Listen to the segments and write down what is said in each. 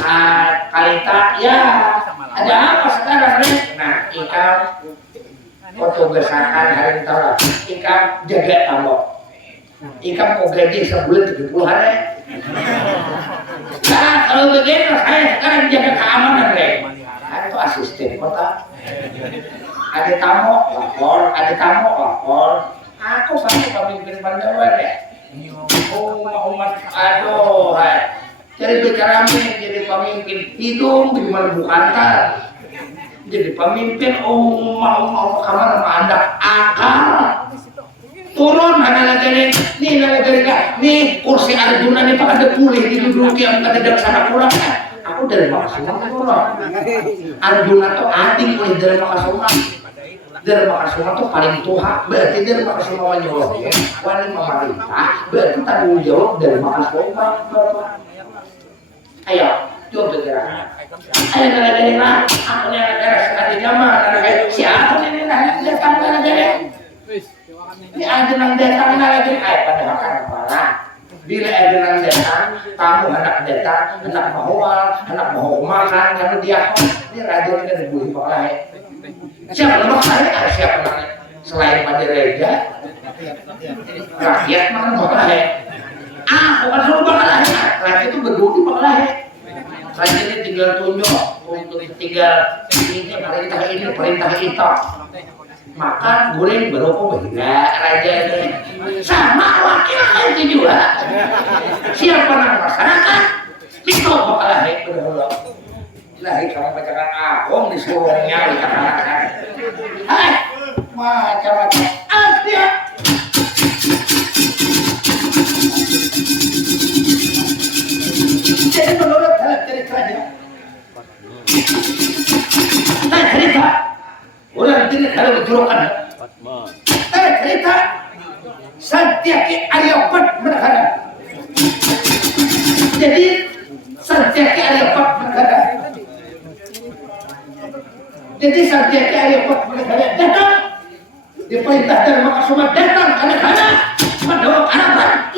Kalita ya ada apa sekarang nih? Nah ikam foto besakan hari tahu ikam jaga tamu ikam mau gaji sebulan 30 hari. Nah kalau begitu saya sekarang jaga keamanan deh. Itu asisten kota. Ada tamu lapor. Aku pasti pemimpin Pandawa deh. Oh umat aduh jadi bicara jadi pemimpin hidung gimana bukan jadi pemimpin mau kamar ada akal turun ada lagi nih kursi Arjuna nih pak ada pulih diduduki yang kata sana pulang aku dari Makasuma Arjuna tuh anting pulih dari Makasuma tuh paling tua berarti dari Makasuma menyuruh wali memerintah berarti tanggung jawab dari Makasuma. Ayo coba bergerak ayo negara aku negara sekali zaman siapa ini datang negara ini ajaran datang negara pada makan kepala bila ajaran datang tamu anak datang anak mau makan karena dia ini raja ini ada buli kepala siapa nama saya siapa namanya selain pada raja rakyat mana kepala bukan suruh kepala rakyat itu berdua kepala raja ini tinggal tunjuk untuk tinggal ini perintah itu makan goreng berokok enggak raja ini sama wakil itu juga siapa nama masyarakat itu bakal berdoa lahir kamu bacakan akong disuruhnya dikatakan macam-macam dia jadi menurut dari kerajaan cerita ulang ini kalau berjurukan cerita Satyaki Aryapat berhadap jadi Satyaki Aryapat berhadap jadi Satyaki Aryapat berhadap datang diperintah dari Makasuma datang karena Pandawa Harapan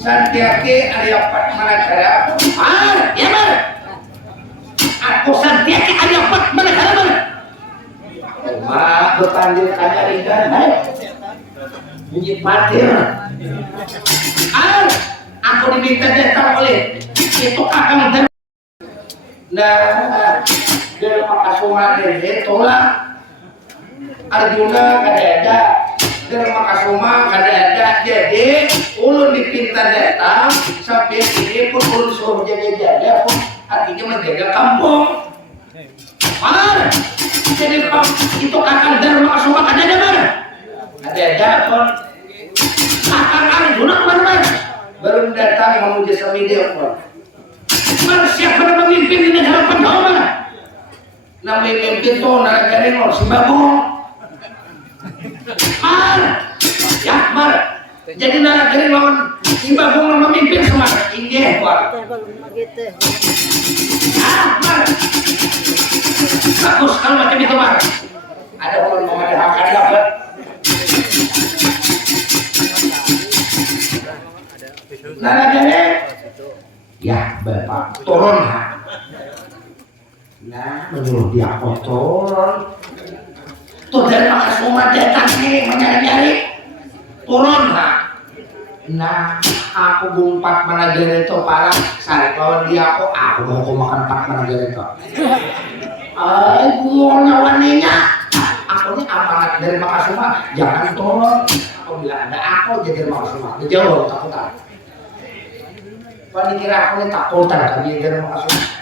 Satyaki Aryapat Managara ya mana aku Satyaki Aryapat Managara mana bertanding kanya ringan bunyi patir aku diminta datang oleh itu kakang dan nah dari Makasuma ini tolak Arjuna kada dari Makasuma kada jadi ulun dipinta datang sampai ini pun ulun suruh jaga-jaga pun artinya menjaga kampung jadi itu kakang dari Makasuma kada ada mana ada pun kakang Arjuna kemana baru datang memuji sami dia pun Mar, siapa yang memimpin di negara Pandawa? Nah memimpin tuh negara ini si Bagong. Mar, ya Mar. Jadi negara lawan si Bagong yang memimpin semua. Ini Mar. Mar. Bagus kalau macam itu Mar. Ada orang mau mengadakan dapat. Negara ya Bapak turun ha. Nah menurut dia aku turun tuh dari makas umat datang nih mencari-nyari turun ha. Nah aku bumpat manajer itu parah saat lawan dia aku mau makan pak manajer itu mau nyawaninya aku ini amanat dari makas umat jangan turun aku bilang ada aku jadi makas umat jauh takut Pani kira aku ini takutan tapi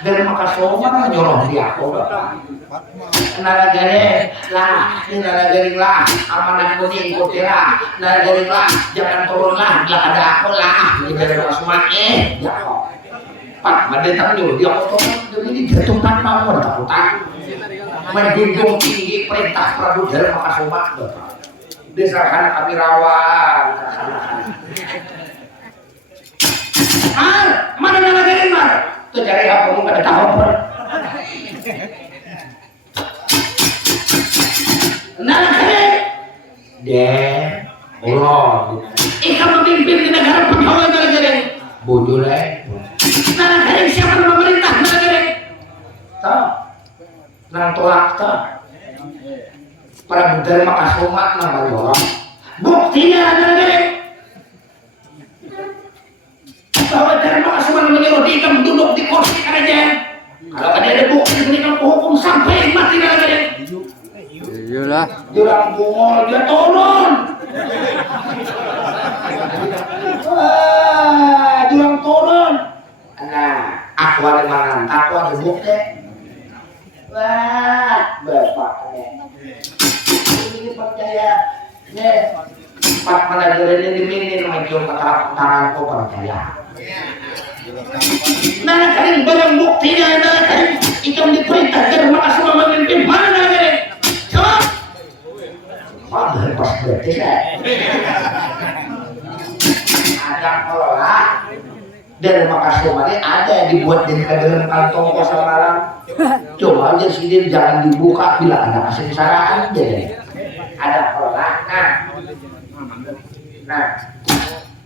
dari Makasoma nyolong dia aku nalagari lah ini nalagari lah amanah kuning ikuti lah nalagari lah jangan turun lah bila ada aku lah ini dari Makasoma ya kok Pak madetang nyuruh dia aku turun demi jatuhkan mau takutan menjunjung tinggi perintah Prabu dari Makasoma desarkan kami rawan mana nalagarin Mar? Tuh cari apa mau pada tahu Mar? Nalagarin? Deh, Allah. Ikan memimpin di negara Pandawa nalagarin? Bujulai. Nalagarin siapa nama pemerintah nalagarin? Tahu? Nang tolak tahu? Para budaya Makasoma nama orang. Buktinya nalagarin? Bahwa dari Makasoma menyuruh dia duduk di kursi kerajaan. Kalau ada bukti diberikan hukum sampai mati nalagarin. Iyalah. Jurang bungol dia turun. Jurang turun. Nah, aku ada mana? Aku ada bukti. Wah, bapak ini percaya. Nih, Pak manajer ini diminin mencium tangan kau percaya. Nah, kalian barang buktinya, nah kalian ikan diperintah dari Makasoma memimpin mana kalian? Jawab. Ada pas berarti kan? Ada pola dari Makasoma ini ada dibuat di dalam kantong kosong malam. Coba aja sini jangan dibuka bila ada kesengsaraan aja deh. Ada pola. Nah,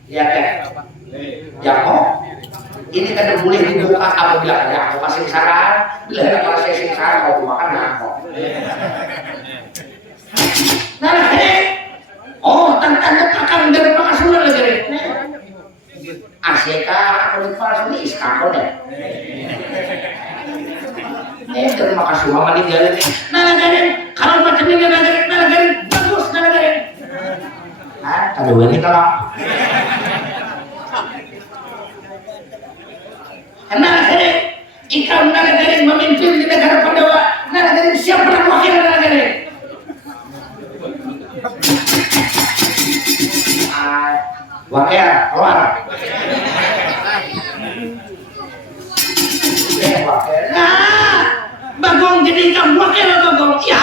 ya kan? Jamu ini kan boleh dibuka apabila ada aku kasih saran bila ada kasih sengsara kau makan aku nah oh tantanya kakang dari Makasoma lagi Asyika aku lupa ini iskako deh dari Makasoma mandi jalan nalagarin kalau macam ini nalagarin bagus nalagarin aduh ini kalau nalagarin ikan nalagarin memimpin di negara Pandawa nalagarin siapa yang wakil nalagarin wakil keluar wakil nah Bagong jadi ikan wakil Bagong iya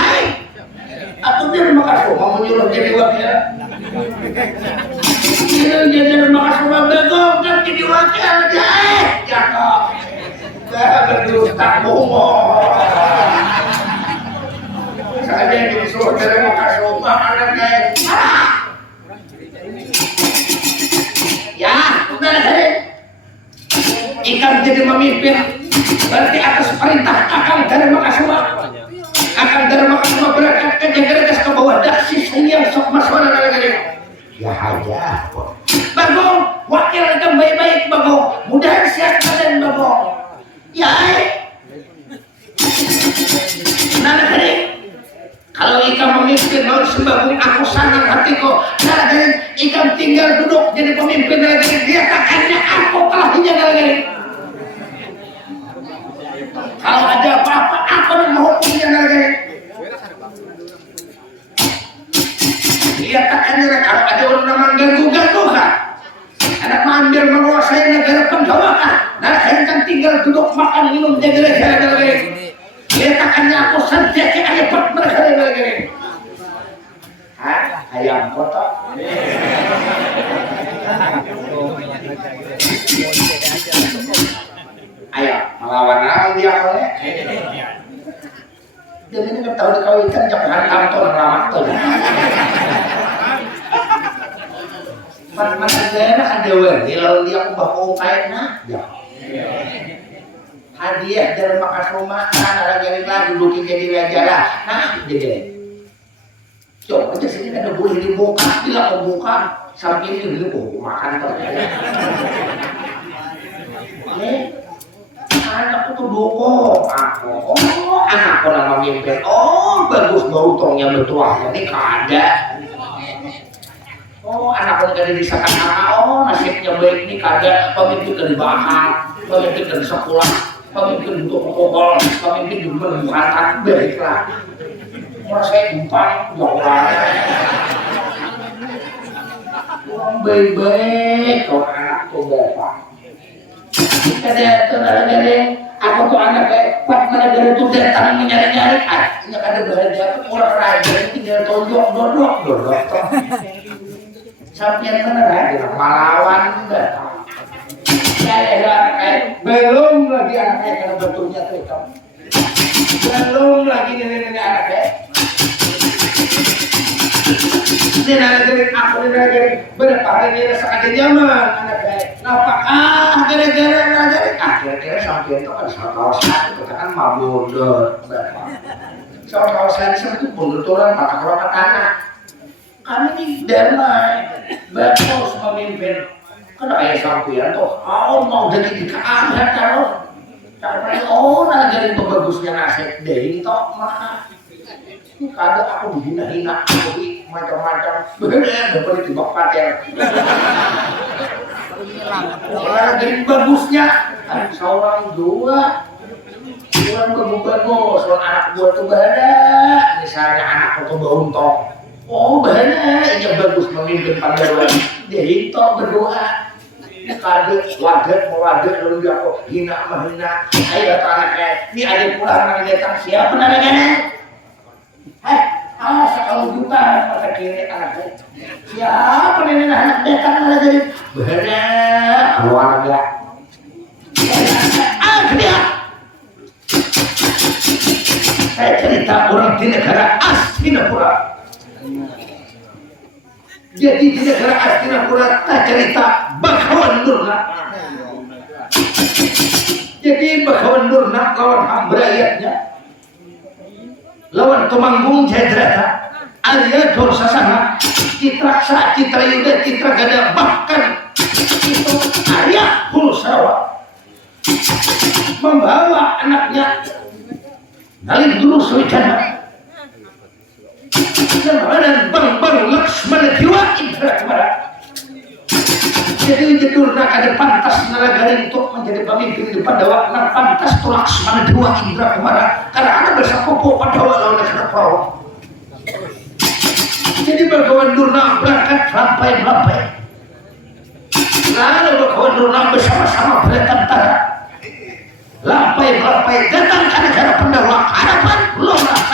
atau dia Makasoma menyuruh jadi wakil jadi Makasoma Bagong kan jadi wakil jatuh berdusta bohong saya disuruh dari Makasoma anaknya ya udah ikan jadi memimpin berarti atas perintah kakang dari Makasoma kakang dari Makasoma berangkat ke Jagaregas ke bawah daksis yang sok masuk ya aja Bagong wakil itu baik-baik Bagong mudahan siap kalian Bagong ya nalagarin kalau ikan memimpin harus Bagong aku sangat hatiku nalagarin ikan tinggal duduk jadi pemimpin nalagarin dia kakaknya aku telah hingga nalagarin kalau ada apa-apa aku yang menghukumnya nalagarin dia kakaknya kalau ada orang namanya ganggu-ganggu kan anak mandir menguasai negara Pandawa kan nalagarin kan tinggal duduk makan minum jaga lagi. Letakkannya aku saja ke ayat mereka lagi. Ayam kotak. Ayo melawan orang dia oleh. Jadi ini kan tahu dikawinkan jangan kantor lama tuh. Mana daerah kan dewa. Kalau dia ubah kongkai nah, ya. Hadiah dari makan rumah, ada lagi dudukin jadi raja lah. Nah, jadi. Coba aja sini ada boleh dibuka, bila mau buka, sampai ini dulu makan ternyata. Anakku tuh dukung aku. Oh, anakku nama mimpin. Oh, bagus bau tongnya bertuah. Jadi kada. Oh, anakku kada disahkan anak. Oh, nasibnya baik nih kada. Pemimpin dari bahan, pemimpin dari sekolah, pemimpin untuk pokok, pemimpin juga bukan baiklah. Saya gumpang, ya Allah. Kurang baik-baik kalau anakku bapak. Kada tenang aku tuh anak kayak Pak Managara tuh datang menyari-nyari. Ini ada bahagia tuh orang raja tinggal tonjok dodok. Sampai mana raja melawan datang. Saya anak kayak belum lagi anak kayak karena betulnya tuh belum lagi nenek anak kayak. Nenek aku nenek berapa hari ini rasakan zaman anak kayak. Apakah gara-gara akhirnya sampai itu kan kawasan itu kan mabudut kawasan itu pembenturan patah orang anak kami ini damai bagus memimpin kan ayah sampian tuh mau jadi di keangkat kalau sampai orang jadi pembagusnya nasib deh toh maka kadang aku dihina-hina aku macam-macam bener dapat ditibak pacar orang jadi bagusnya ada seorang dua orang bagus soal anak gua tuh bahana misalnya anakku tuh bauntong oh bahana ini bagus memimpin pandawan jadi toh berdoa kade wadah lalu dia kok hina mahina ayo datang anaknya ini ada pulang lagi datang siapa namanya sekali juga mata kiri anaknya siapa ini anak datang malah jadi bener keluarga dia saya cerita orang di negara Astinapura jadi di negara Astinapura tak cerita Bakawan Durna jadi Bakawan Durna lawan hambrayatnya lawan Tumanggung Jayadrata Arya Dorsasana Citra Sa Citra Yuda Citra Gada bahkan itu Arya Pulsawa membawa anaknya Nalin dulu Suwicana dan Bang Laksmana Dewa Indra Kumara jadi jedurna kada pantas nalagarin untuk menjadi pemimpin di Pandawa dan pantas tu Laksmana Dewa Indra Kumara karena ada bersapopo Pandawa lawan negara Purawa jadi Bagawan Durna berangkat melampai lalu Bagawan Durna bersama-sama bertentara lampai datang ke negara Pandawa hadapan belum sama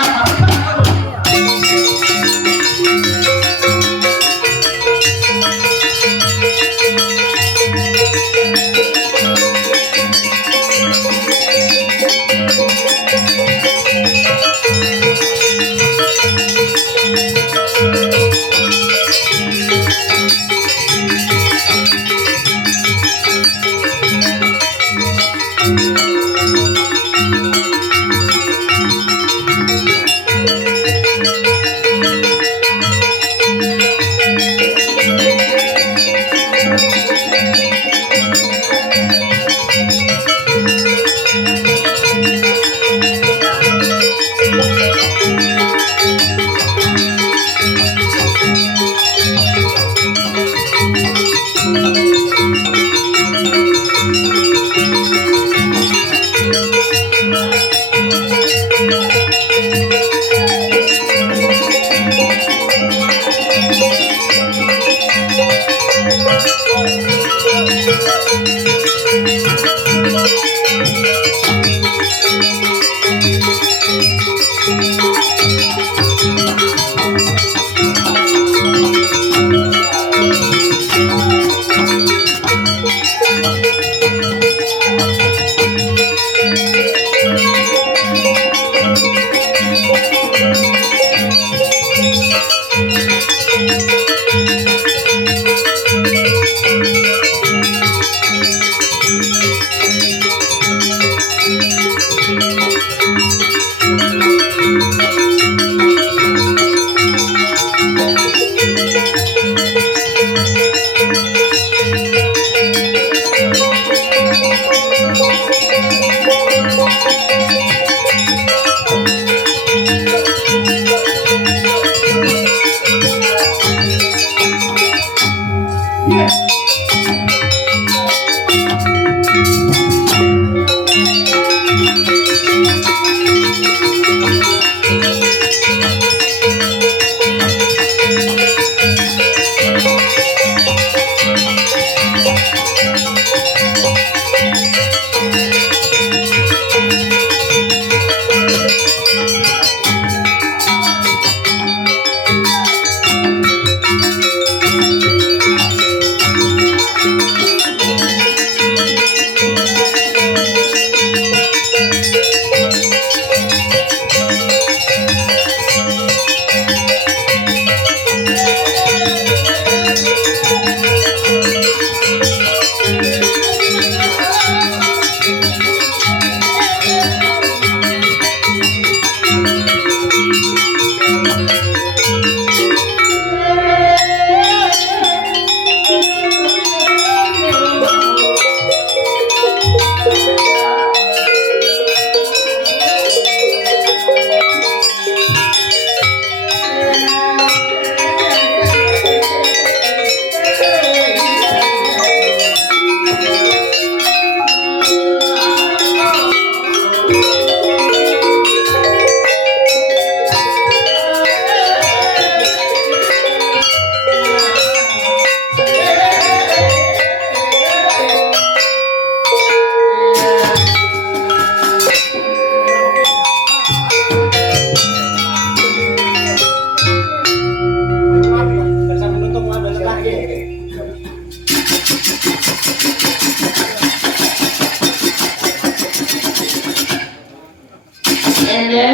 Ende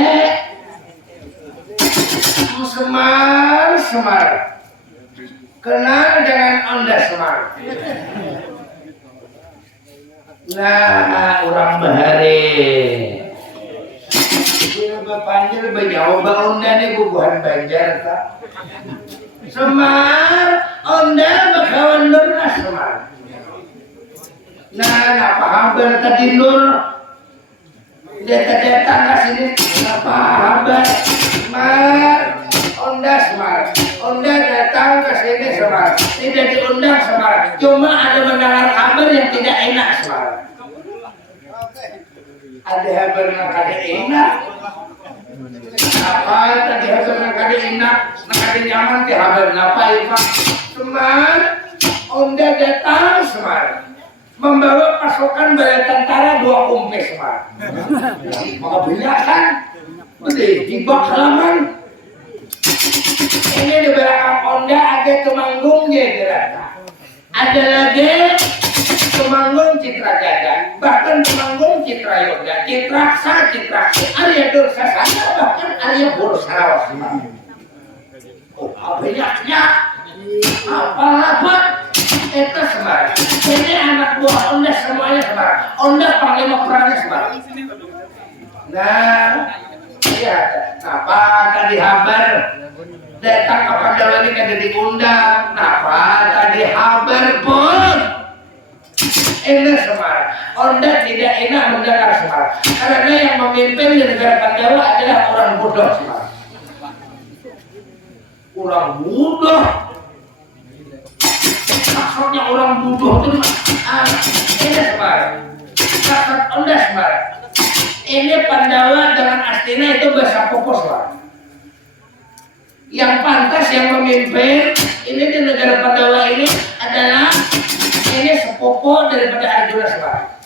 Semar kenal dengan Onda Semar. Nah orang bahari panggil banyak Onda nih bubuhan Banjar tak Semar Onda bakawan Nurna Semar. Nah apa habar tadi Nur datang ke sini apa habar Semar Onda Semar Onda datang ke sini Semar tidak diundang Semar cuma ada mendengar kabar yang tidak enak Semar. Ada kabar yang kada enak apa tadi kabar yang kada enak kada nyaman ke kabar apa itu Semar Onda datang Semar membawa pasukan bala tentara 2 kumpe Semar. Maka bila kan di bak halaman ini di belakang Onda ada Temanggung Jayadrata, ada lagi Temanggung Citra Jaga, bahkan Temanggung Citra Yoga, Citraksa, Citraksi, Arya Dursasana, bahkan Arya Bursarawas. Oh, banyaknya apa itu Semar. Ini anak buah Onda semuanya Semar. Onda panglima perangnya Semar. Nah, lihat apa tadi kabar datang ke Pandawa ini kada diundang. Apa tadi kabar pun ini Semar. Onda tidak enak mendengar Semar karena yang memimpin di negara Pandawa adalah orang bodoh Semar. Orang bodoh. Maksudnya orang bodoh itu ini Semar. Maksud Onda Semar. Ini Pandawa dengan Astina itu bahasa Popo Semar. Yang pantas yang memimpin ini di negara Pandawa ini adalah ini sepupu daripada Arjuna Semar.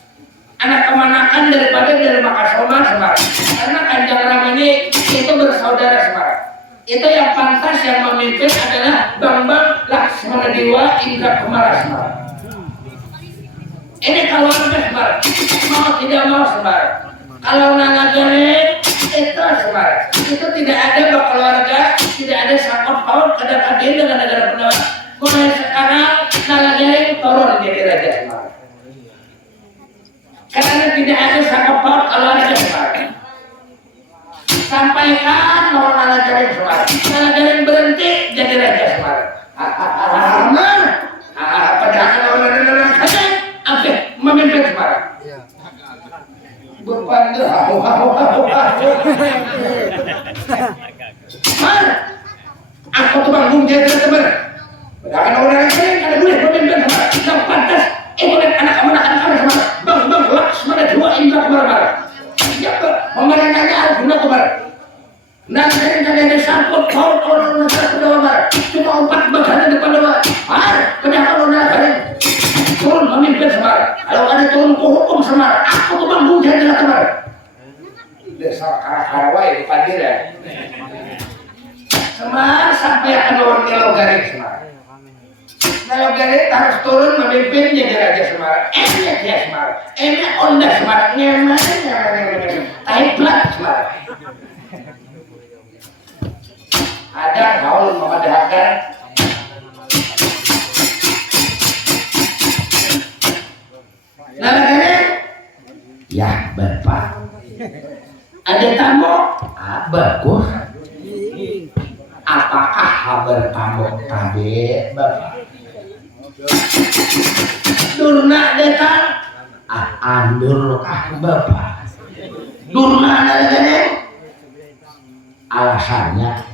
Anak kemanakan daripada dari Makasoma Semar. Karena Kanjeng Rama ini itu bersaudara Semar. Itu yang pantas yang memimpin adalah Bambang Laksmana Dewa Indra Kumara Semar. Ini kalau ada Semar, mau tidak mau Semar. Kalau Nagagare itu Semar, itu tidak ada keluarga, tidak ada sangkut paut kada kadin dengan negara Pandawa. Mulai sekarang Nagagare turun jadi raja Semar. Karena tidak ada sangkut paut keluarga Semar. Sampaikan orang Nagagare Semar. Nagagare berhenti jadi raja Semar. Aman. Padahal orang saja oke memimpin Semar. Berpandu Semar. Aku tuh Banggung jadi Semar. Padahal orang saja kada boleh memimpin Semar. Yang pantas itu anak-anak Semar. Bang Laksmana Dewa Indra Kumara. Ya, pemerintahnya Arjuna Kumara. Nah, saya ada sangkut paut orang negara Pandawa. Cuma 4 bagian di Pandawa. Kenapa orang negara turun memimpin Semar? Kalau ada turun ke hukum Semar, aku tuh Banggung jadi Semar. Desa Karawai pandir ya. Semar sampai akan orang Nilogari Semar. Nilogari harus turun memimpin jadi raja Semar. Ini dia Semar. Ini Onda Semar. Nyaman. Taiplat Semar. Ada kaul mengadahkan Nagagare ya Bapak ada tamu bagus apakah kabar tamu tadi Bapak Durna datang andur Bapak Durna Nagagare alasannya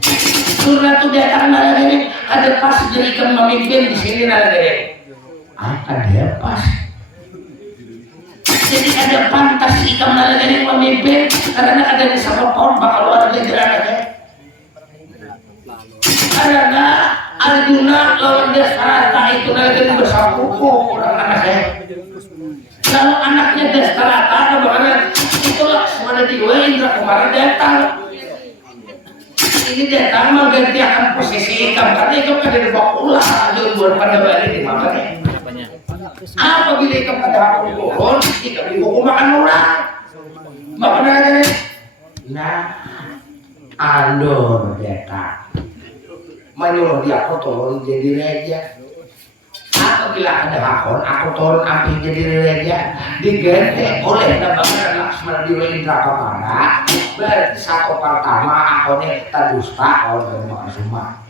Durna itu datang Nagagare ada pas jadikan memimpin di sini Nagagare ada pas jadi ada pantas ikam Nagagare memimpin karena ada di sama pohon bakal warga Nagagare karena Arjuna lawan Destarata itu Nagagare bersangkuku orang anaknya kalau anaknya Destarata bagaimana itu Laksmana Dewa Indra Kumara datang ini datang menggantikan posisi ikam karena ikam kan dari bakulah buat Pandawa ini makanya apabila ikam ada aku turun ikam dihukum makan orang makanya Nah, andor deta. Menyuruh dia aku turun jadi raja. Aku bilang ada aku turun api jadi raja. Diganti oleh Nabi Laksmana di Indra Kepala. Berarti satu pertama aku ini terdusta oleh semua.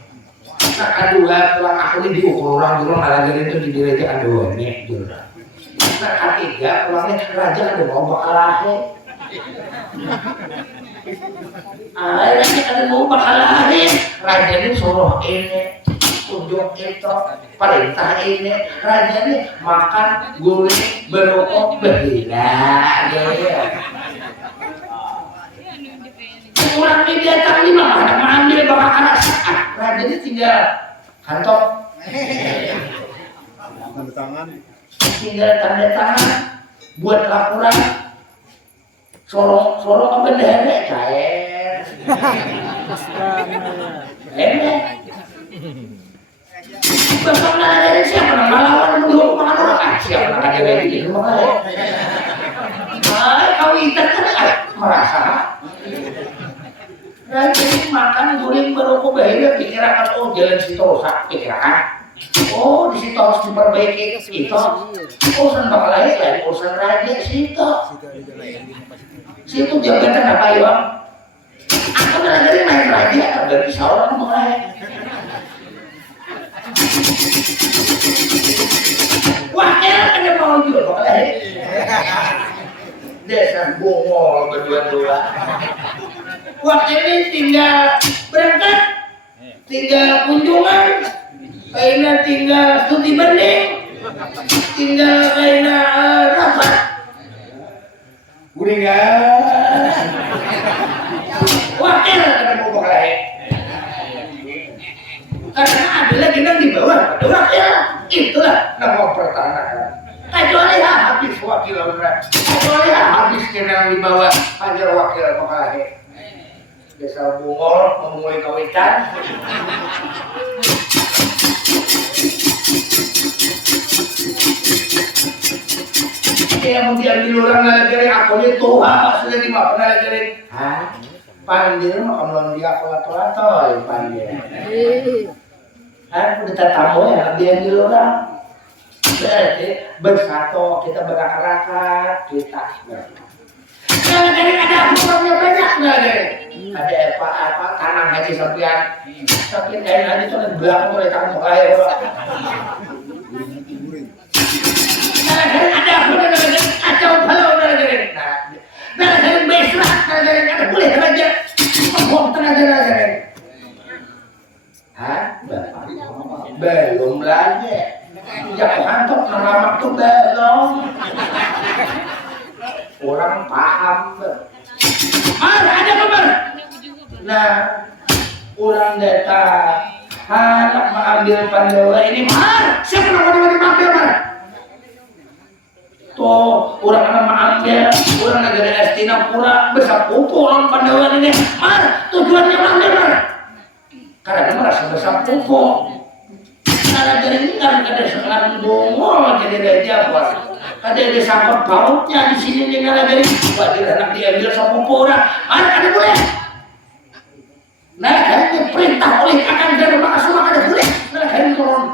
Nah kedua pulang aku ini diukur orang dulu malah jadi itu di raja kedua ini juga. Nah ketiga pulangnya raja ada mau bakal lahir. Raja ada mau bakal lahir. Raja ini suruh ini tunjuk itu perintah ini. Raja ini makan gulai berokok berhilang ya. Kurang ini datang lima ada mengambil bakal kerasaan. Raja ini tinggal kantong tanda tangan, tinggal tanda tangan buat laporan sorong ke bendera cair bapak dari siapa nama lawan dulu makan orang siapa nama dari itu kau ikan kan merasa Raja ini makan guling berokok bahaya pikiran oh jalan situ rusak pikiran oh di situ harus diperbaiki itu urusan bakal lain urusan raja situ jabatan apa ya bang aku dari main raja dari bisa orang mulai wah enak ada mau jual bakal lain dasar bongol berdua-dua. Waktu ini tinggal berangkat, tinggal kunjungan, kayaknya tinggal studi banding, tinggal kayaknya rapat. Guringan. Wakil ada mau bakal lain. Karena ada lagi yang di bawah, ada wakil. Itulah nama pertahanan. Kecuali habis wakil orang, kecuali habis yang di bawah hajar wakil bakal lain. Desa bungol memulai kawitan. Kemudian di orang lagi aku ini Tuhan sudah dimakan lagi. Hah? Pandir mah kamu dia atau pandir. Hah? Udah tamu ya dia di orang. Berarti bersatu kita berakar-akar kita. Kalau dari ada programnya banyak nggak deh? Ada apa tanah haji Sofian kayak nanti tuh belakang mulai kamu mulai nah ada apa dari kacau balau dari nah dari besar dari ada boleh raja ngomong tenaga dari hah belum lagi jangan tuh nama tuh belum orang paham ada kabar nah orang datang anak mengambil Pandawa ini siapa yang mengambil tuh orang anak mengambil orang negara Estinapura besar kupu orang Pandawa ini tujuannya mengambil karena dia merasa besar kupu karena dari ini kan ada sekarang bongol jadi raja buat ada disangkut pautnya di sini nih malah dari wajib anak diambil sama orang ada boleh nah kan perintah oleh akan dan maka semua ada boleh nah kan turun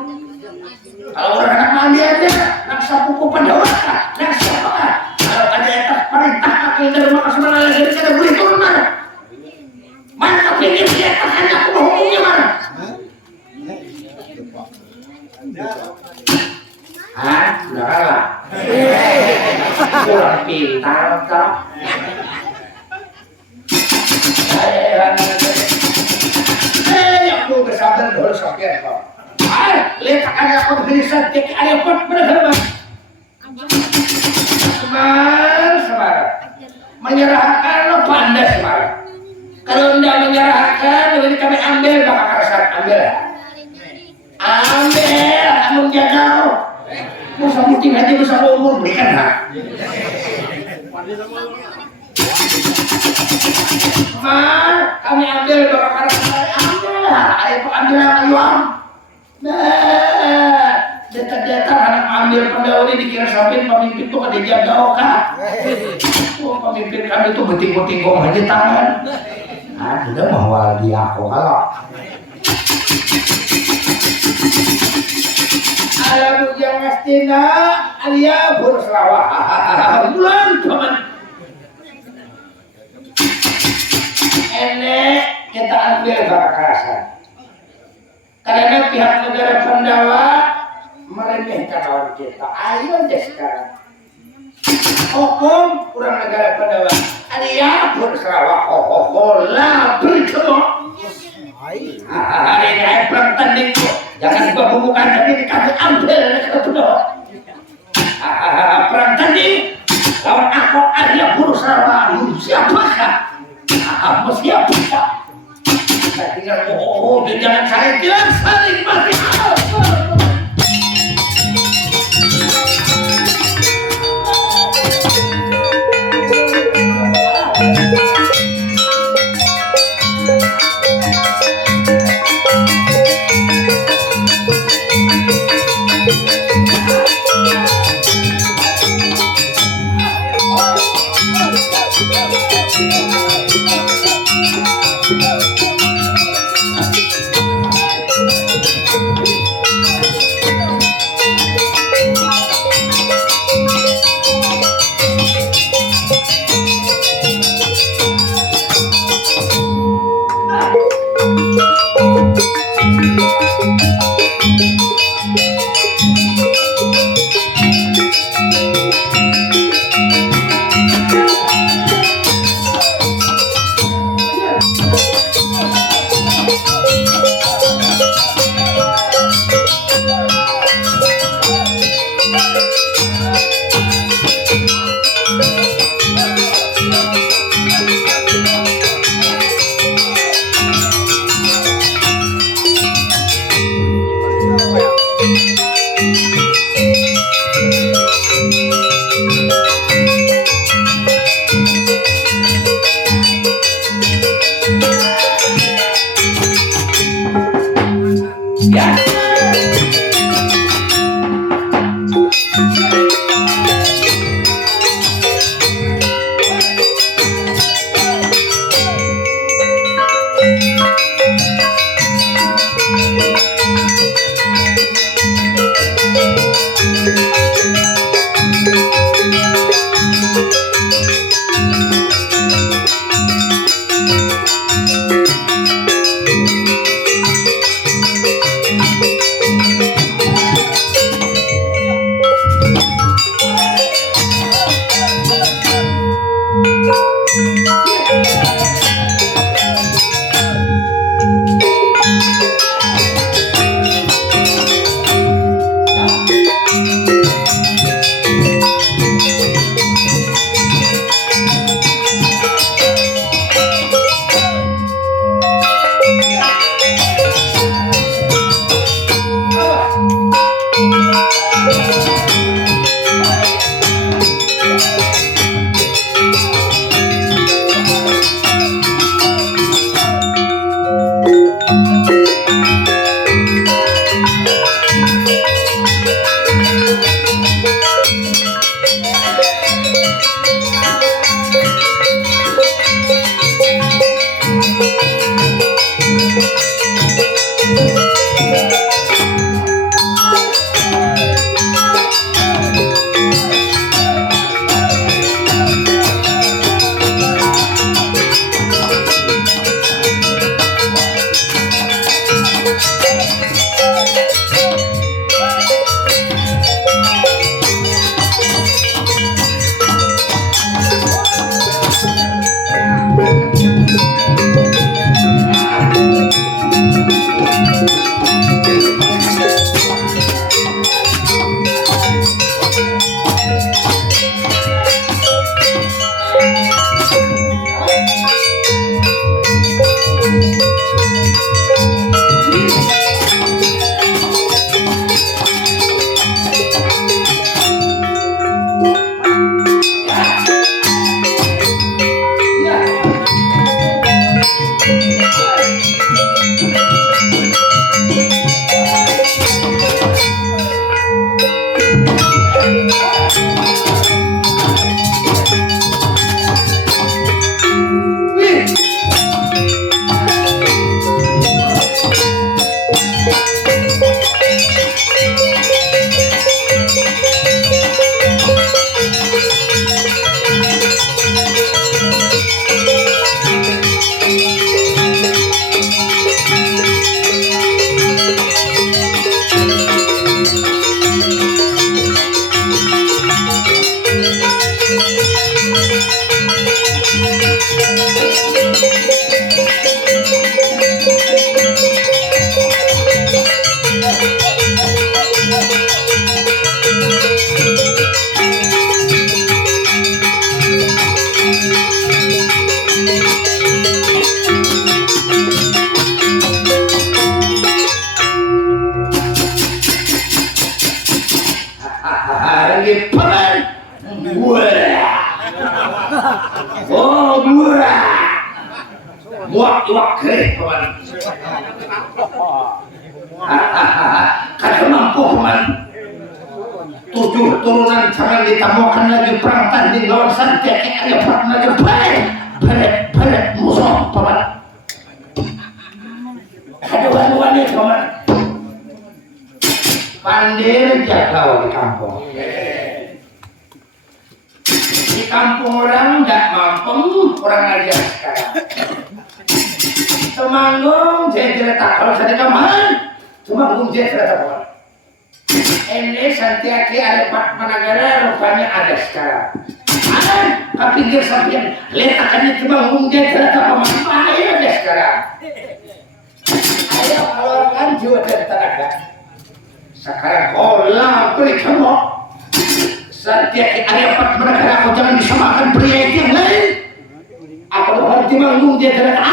kalau orang anak mandi ada nak sapu Pandawa nak siapa kalau ada atas perintah akan dan maka semua ada boleh turun mana kepingin dia hanya aku mau ngomongnya mana udah kalah kurang pintar kau aku bersabar dulu Sofian kau letakkan aku bisa cek ayam pot berapa semar menyerahkan lo pandai semar kalau tidak menyerahkan ini kami ambil bakal kerasan ambil kamu jaga musa muting aja bisa umur berikan hak kami ambil bakal kerasan ambil ayam nah detak-detak anak ambil Pandawa ini dikira sampai pemimpin tuh ada jaga oka pemimpin pemimpin kami itu beting-beting aja tangan. Tidak mau dia aku kalau. Ada bujang astina, alia bersawah. Bulan teman. Enek kita ambil kekerasan. Karena pihak negara Pandawa meremehkan lawan kita. Ayo aja sekarang. Hukum kurang negara Pandawa. Alia bersawah. Lah berkemuk. Hari ini perang tanding tu. Jangan bukan tadi dikasih ambil ke Pandawa. Perang tanding lawan aku Alia bersawah. Siapakah? Siapakah? Tinggal dan jangan saling mati. Oh, buah iwak kering kawan. Kada mampu kawan. 7 turunan jangan ditamukan lagi perang tanding lawan Santiago ada perang lagi beret musuh kawan. Ada wanita kawan. Pandai jaga di kampung. Di kampung orang tidak mampu, orang aja sekarang. Temanggung saya cerita kalau saya kamar, Temanggung saya cerita kawan. Ini Santiago Arepat Managara rupanya ada sekarang. Tapi dia sampai letakkan di Temanggung dia cerita kawan. Ayo ada sekarang. Ayo keluarkan jiwa dan tenaga. Sekarang kolam beri kamu. Santiago Arepat Managara kau jangan disamakan pria yang lain. Apa orang Temanggung dia cerita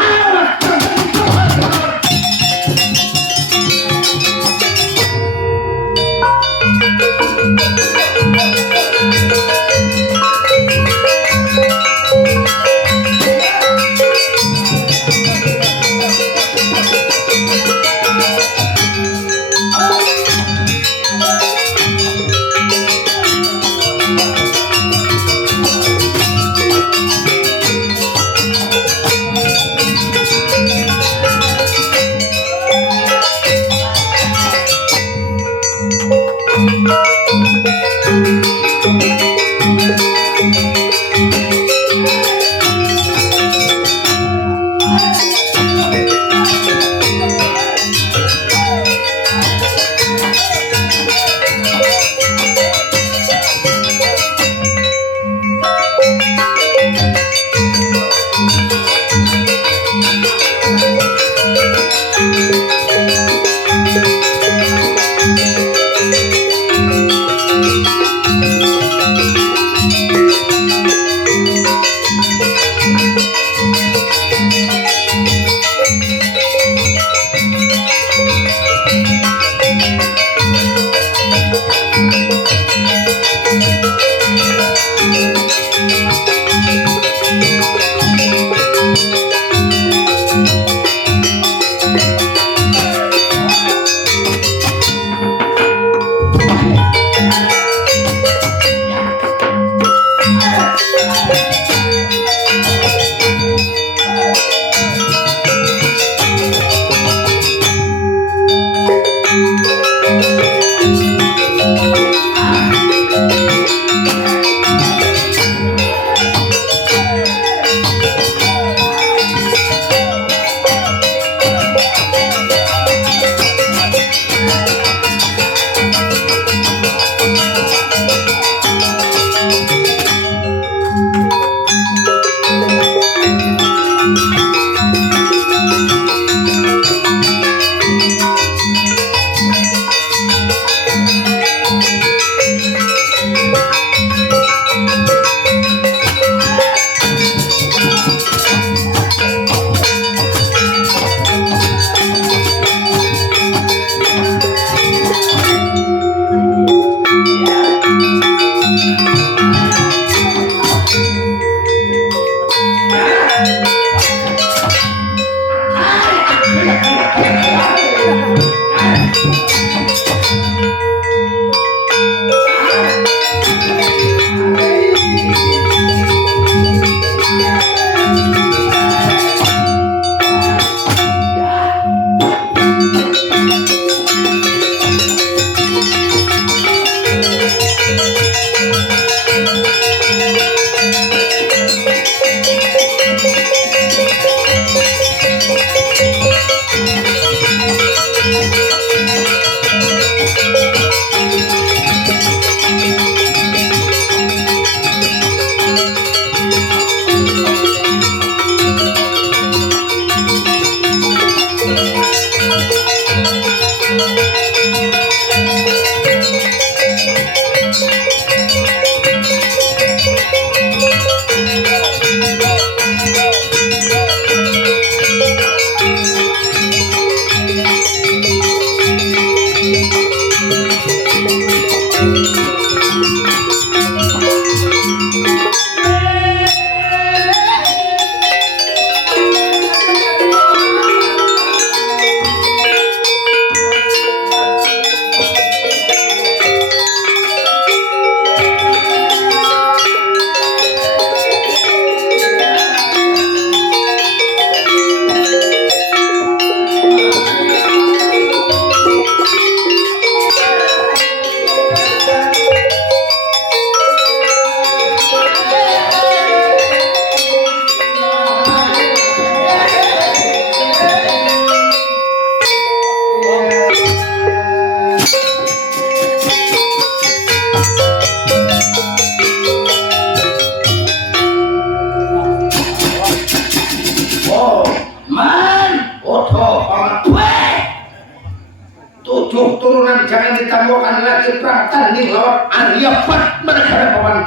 turunan jangan ditambahkan lagi perang tanding lawan Arya Pat mereka paman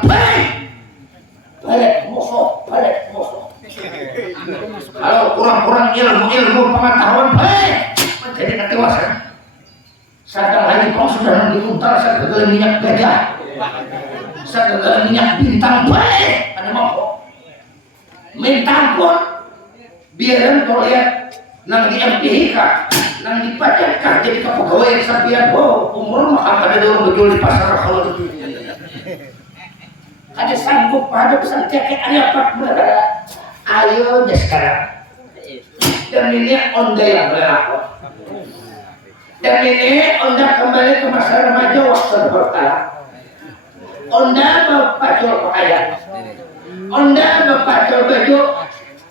balik musuh kalau kurang-kurang ilmu pengetahuan baik menjadi ketewasaan sadar lagi kau sudah diuntar segala minyak gajah segala minyak bintang baik ada mau minta pun biaran kau lihat nang di MPH nang dipacarkan jadi kepegawai yang sampian umur mah ada orang berjual di pasar kalau itu ada sanggup pada pesan cekek ada apa berada ayo ya sekarang dan ini onda yang berlaku dan ini onda kembali ke masa remaja waktu berkala onda berpacul pakaian onda berpacul baju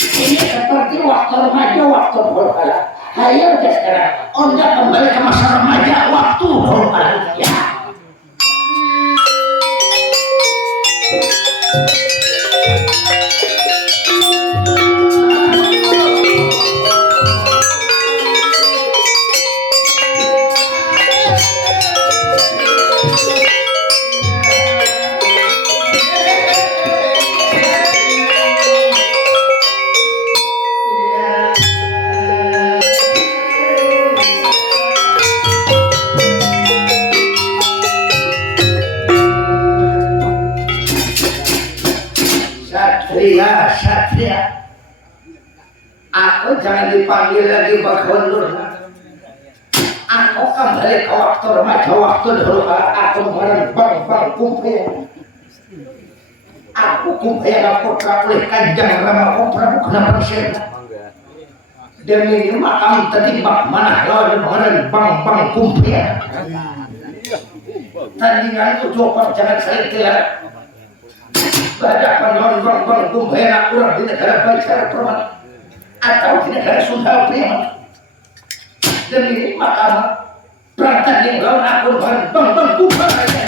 ini seperti waktu remaja waktu berkala ayo ya sekarang onda kembali ke masa remaja waktu berkala ya Satria, aku jangan dipanggil lagi Bagawan Durna. Aku kembali ke waktu remaja waktu dulu aku kemarin bang kumpul. Aku kumpul putra oleh Kanjeng Rama Prabu kenapa sih? Demi makam tadi mana lawan kemarin bang kumpul. Tandingan itu coba jangan saya tidak. Banyak bang kumpena kurang di negara Bacara Perman atau di negara Sunda Priman demi makam berangkat yang lawan aku bang kumpena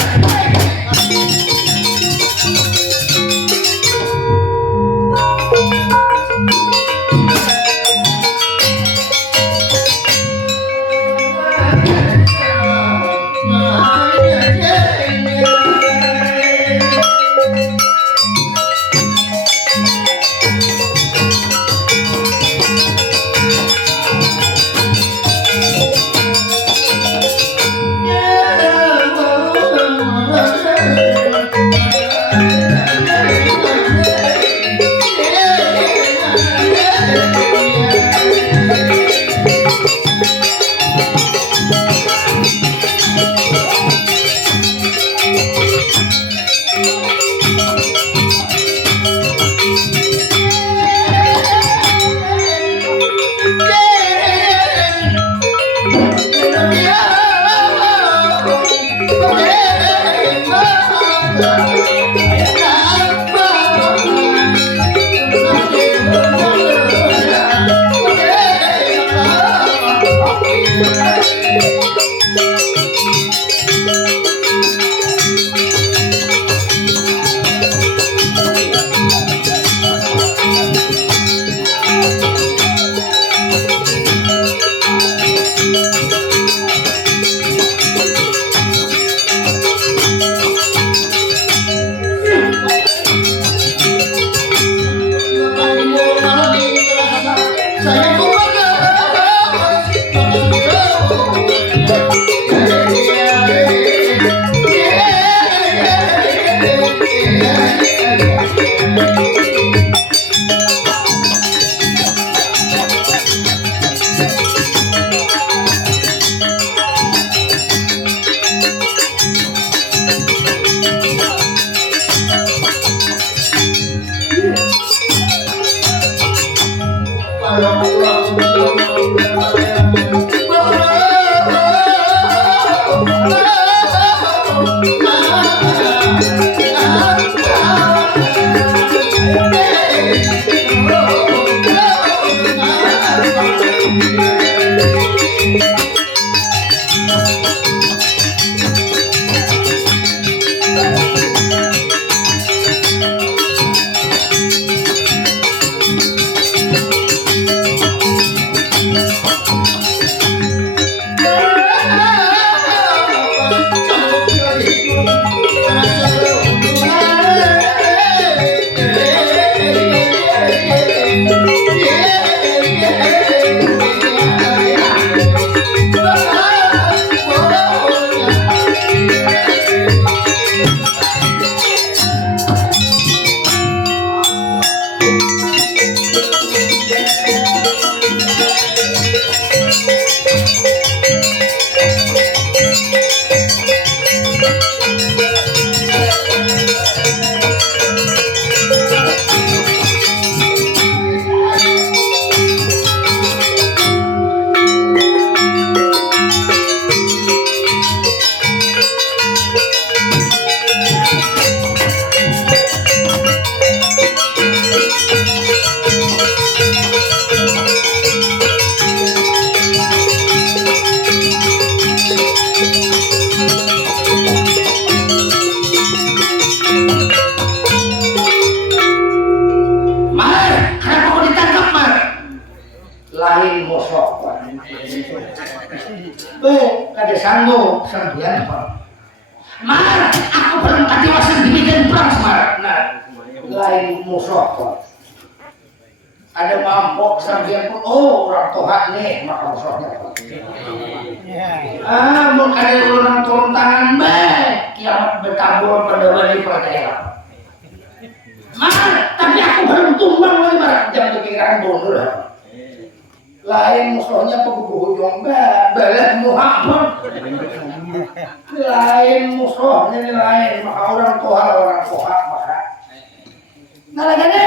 Kada sanggup sampeyan Pak. Mar, aku belum tadi wasan dibikin perang Mar. Nah, lain musuh Pak. Ada mampok sampeyan pun orang tohat nih maka musuhnya Pak. Mau ada ulang turun tangan kiamat bertabur pada wali percaya. Mar, tapi aku belum tumbang lagi Mar. Jangan pikiran bodoh. Lain musuhnya pegugujung balas Muhammad lain musuhnya lain maka orang tua maka nah lagi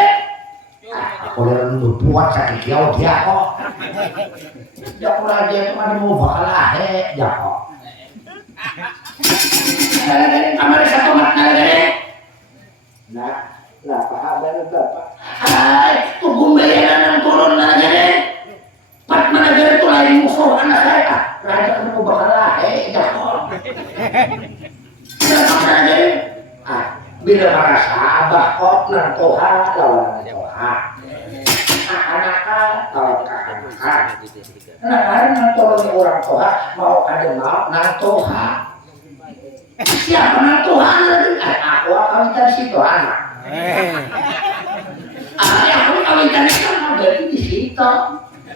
aku udah buat sakit jauh dia kok dia kurang dia cuma mau bakalah ya kok nah lagi kamar satu mat lagi nah paham dan bapak tunggu bayaran turun lagi Pat manajer itu lain musuh anak saya. Raja mau bakal jahol. Bila merasa abah kok nang toha lawan toha. Anak-anak lawan kakak. Nah, nang tolong orang toha mau ada mau nang toha. Siapa nang toha lagi? Aku akan cari situ anak. Aku kawin cari kan berarti di situ.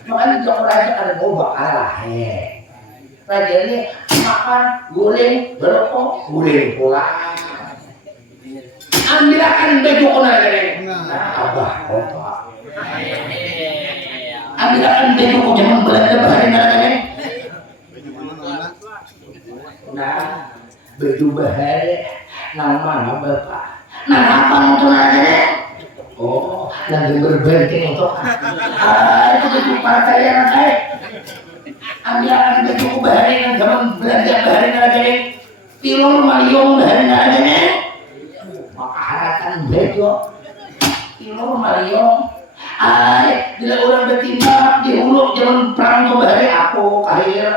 Makanya jok raja ada mau bakalah raja ini makan guling berokok guling pula ambilkan baju kona gini abah kota ambilkan baju kok jangan belanja bahari gini nah baju bahari nama bapak nah apa untuk gini oh, lagi berbenting untuk itu baju partai yang saya ambil baju bahari yang zaman belanja bahari lagi pilor maliong bahari lagi maka haratan baju pilor maliong bila orang bertimbang di hulu zaman perang ke bahari aku kahir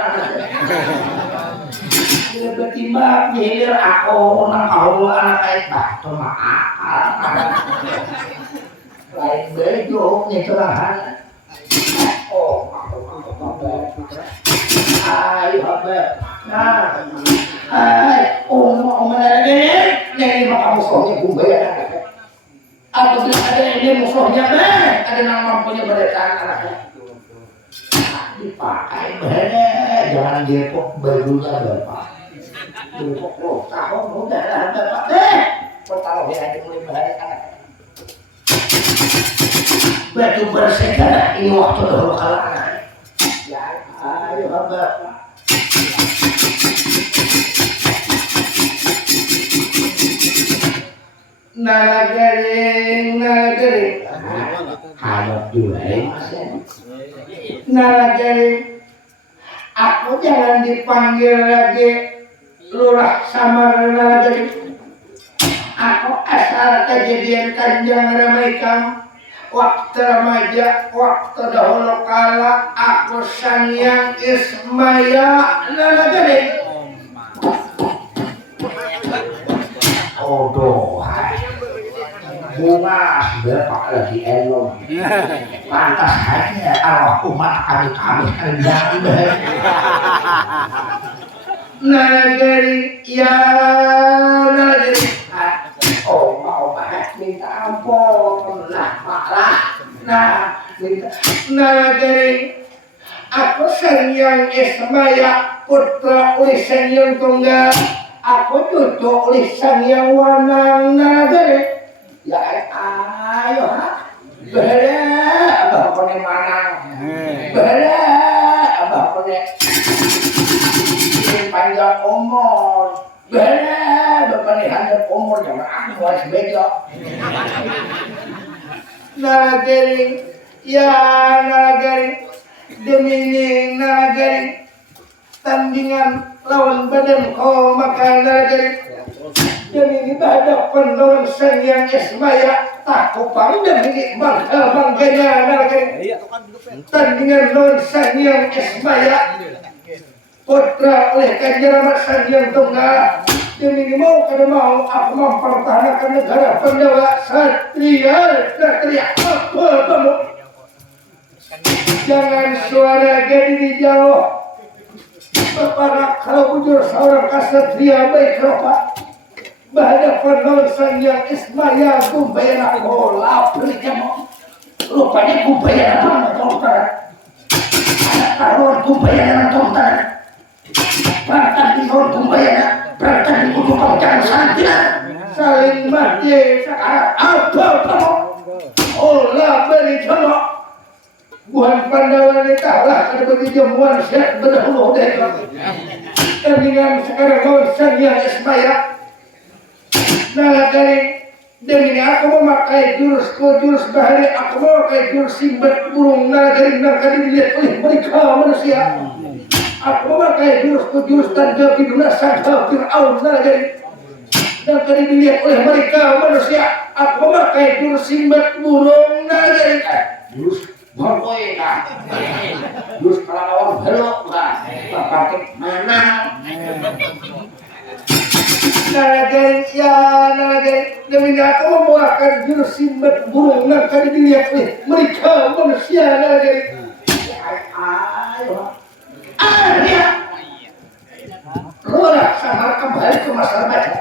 bila bertimbang di hilir aku nang kau anak kait batu maaf lain baju nyecerahan ayo habis nah mau lagi nih maka musuhnya bumbaya apabila ada ini musuhnya ada yang mampunya berdekatan anaknya dipakai jangan jepok bajunya bapak jepok lo tahun udah lah bapak pertaruh ya aja mulai bahari anak baju bersih ini waktu dahulu kalah ya ayo bapak nalagaring hanap juga nalagaring aku jangan dipanggil lagi lurah samar nalagaring aku asal kejadian Kanjeng Ramai kamu waktu remaja, waktu dahulu kala aku Sanyang Ismaya nalagaring Odoh bunga bapak lagi elong pantas hanya Allah umat kami kendang nalagaring ya nalagaring mau bahas minta ampun minta nalagaring aku Sanyang Ismaya putra oleh Sanyang Tunggal aku cucu oleh Sanyang Wanang nalagaring ya ayo bere abah kone manang bere abah kone panjang umur bere bapak nih handap umur jangan aku harus bejo nalagaring ya nalagaring demi nalagaring tandingan lawan badan kau maka nalagaring demi ibadah penolong Sanyang Ismaya tak kupang demi bangganya nalagaring tandingan lawan Sanyang Ismaya putra oleh Kanjeng Rama Sanyang Tunggal demi mau kada mau aku mempertahankan negara Pandawa satria apa kamu jangan suara gadi dijauh Bapak kalau bujur seorang kasatria baik rupa berhadapan lawan sang yang Ismaya Gumbayana. Oh lapri kamu rupanya Gumbayana banget tonton anak karuan Gumbayana tonton perantah di kawan Gumbayana perantah di kudu jangan santilan saling mati sekarang apa kamu olah beri sama buhan pandawan kalah ada bagi jamuan syekh berdahulu deh dengan sekarang lawan sang yang Ismaya nah dari demi aku memakai jurus bahari aku memakai jurus simbat burung nah dari nangka dilihat oleh mereka manusia aku memakai jurus tanda biduna sangka Fir'aun nah dari nangka dilihat oleh mereka manusia aku memakai jurus simbat burung nah dari jurus boy lah jurus kalau orang belok lah pakai mana Nalagay, demi aku membawakan jurus simbat burung nangka dilihat oleh mereka manusia nalagay. Ya. Luar sama kembali ke masalah baca.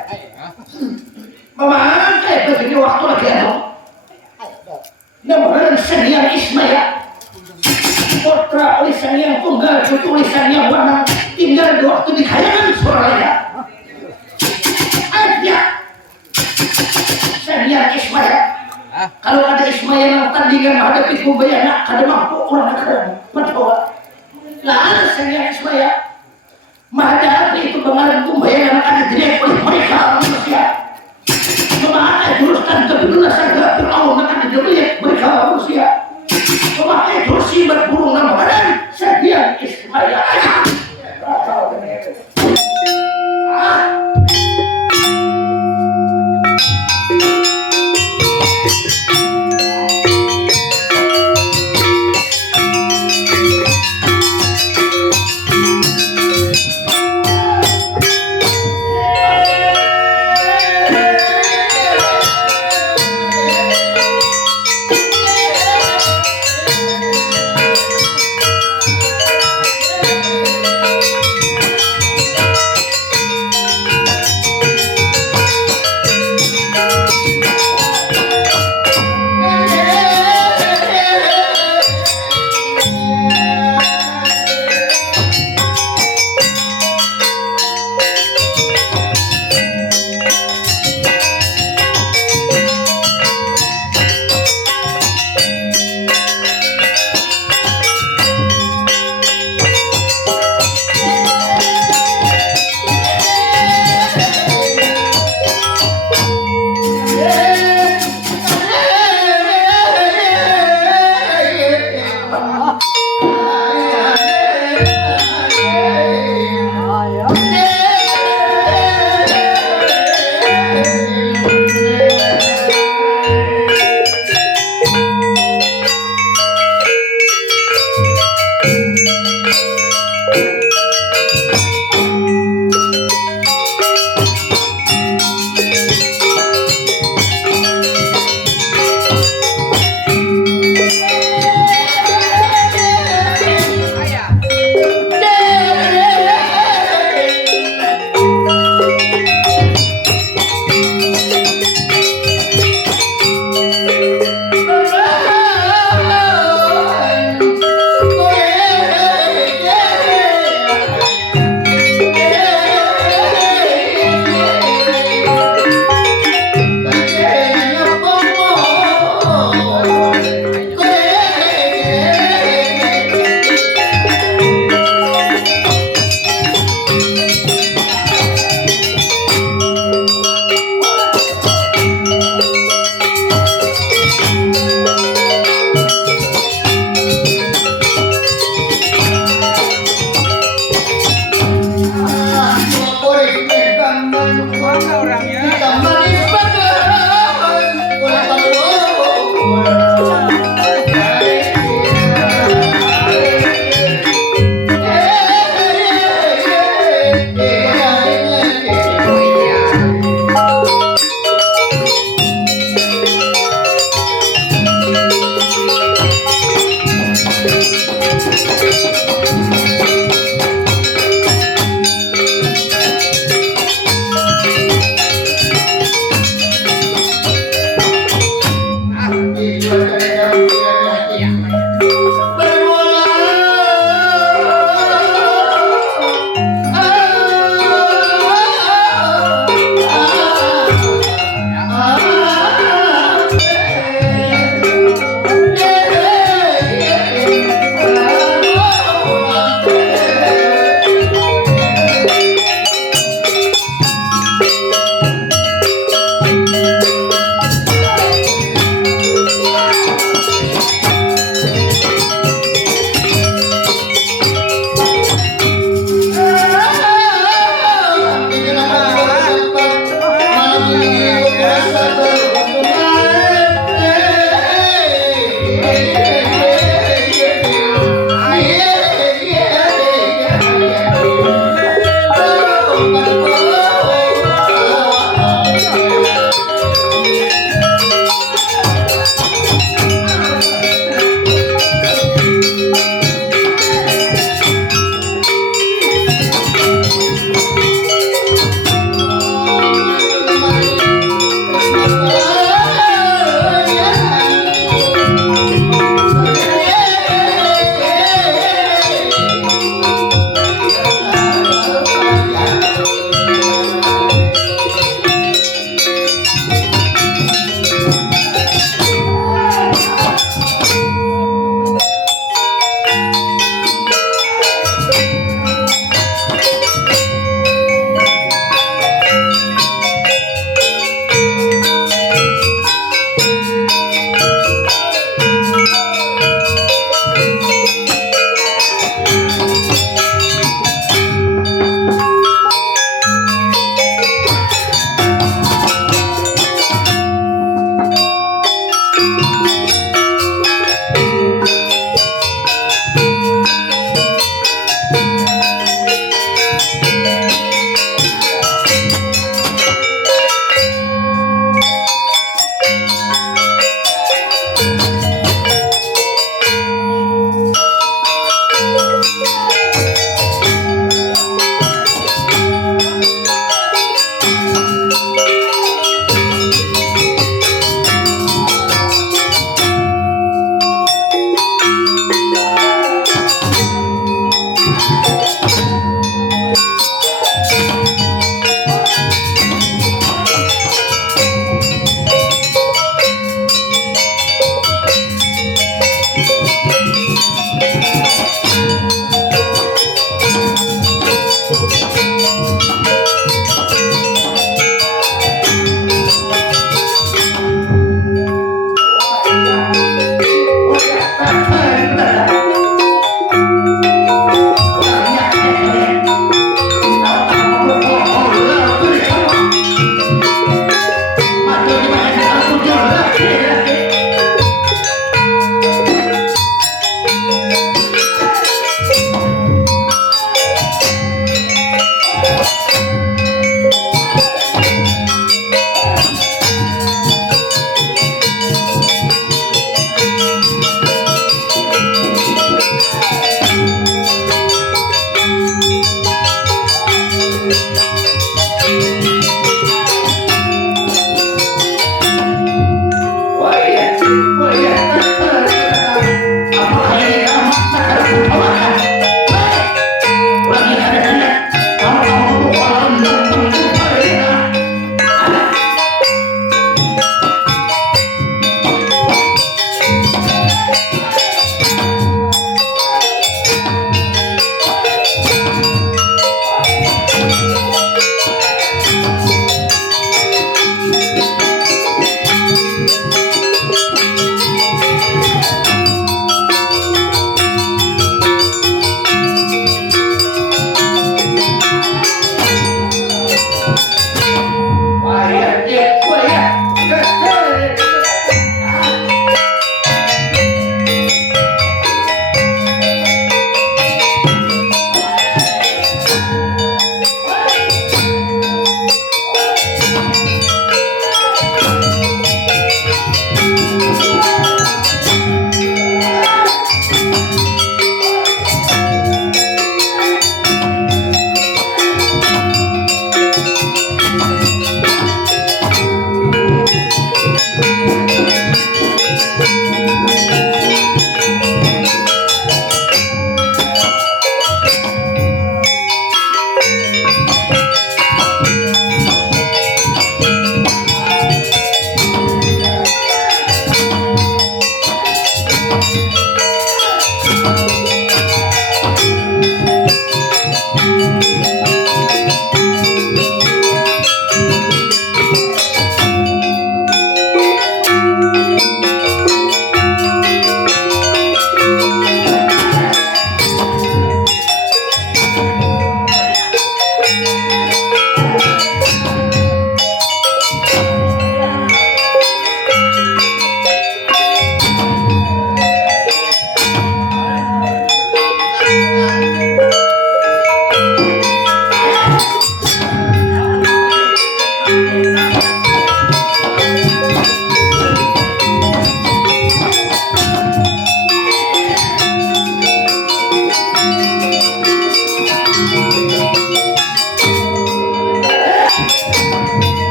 Memakai begini waktu lagi ada. Namun Sang Ismaya putra oleh Sang Yang Tunggal, cucu oleh Sang Yang Wanang, tinggal di waktu di kayangan Suralaya. Ya, Sang Ismaya. Kalau ada Ismaya yang tandingan menghadapi Gumbayana, kada mampu orang akan mencoba. Lalu Sang Ismaya menghadapi itu dengan Gumbayana akan dilihat oleh mereka manusia. Memakai jurus tanda biduna sangka Fir'aun akan dilihat mereka manusia. Memakai jurus simbat burung nama badan Sang Ismaya.